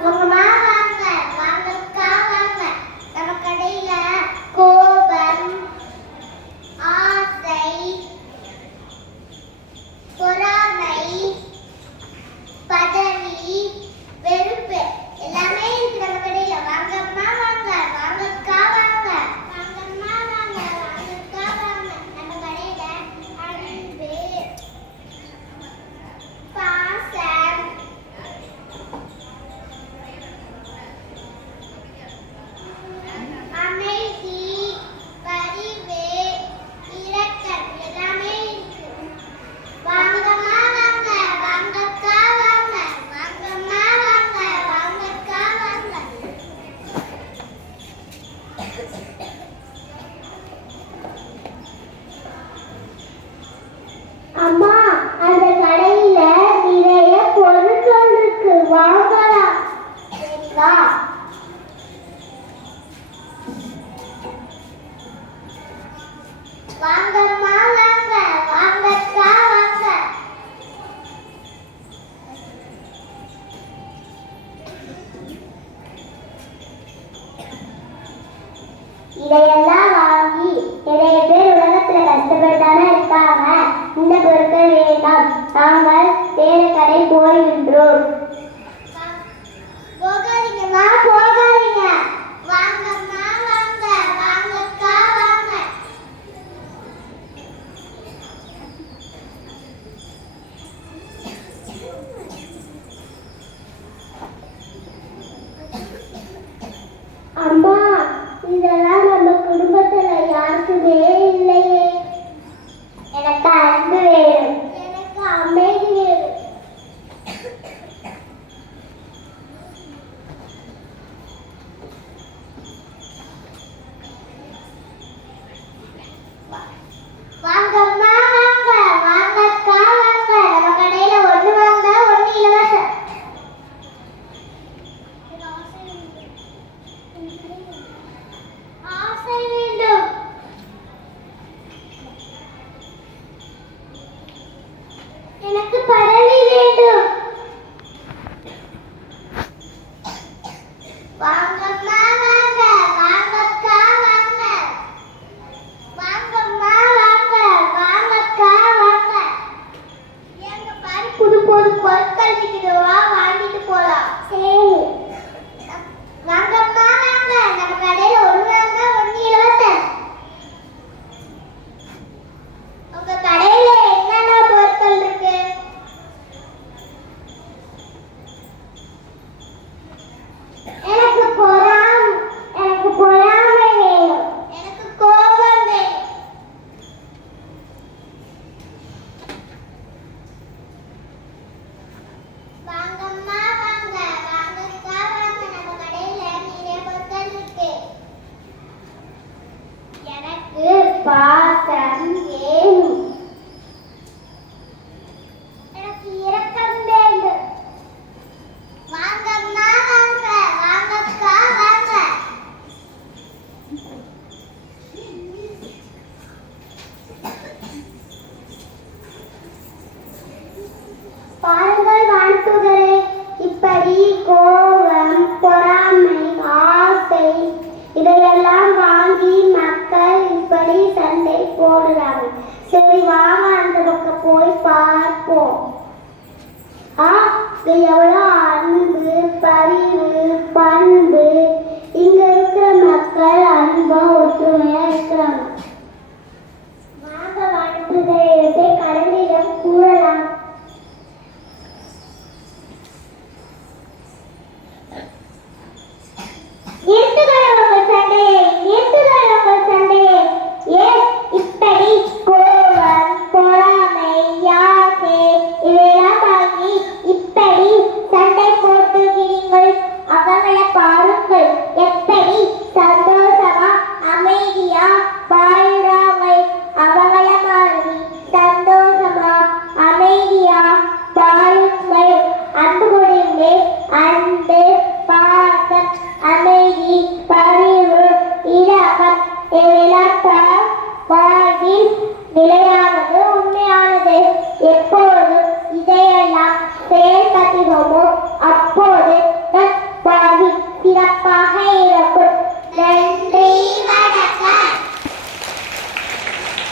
और हम இதையெல்லாம் வாங்கி நிறைய பேர் உலகத்துல கஷ்டப்பட்டானே இருக்காங்க இந்த பொருட்கள் வேண்டாம். நாங்கள் வேறு கடை போய் விடுறோம் போகாதீங்கம்மா எனக்கு பல possa viver é சரி வாங்க அந்த பக்கம் போய் பார்ப்போம். ஆ எவ்வளோ அன்பு ভ্রমণ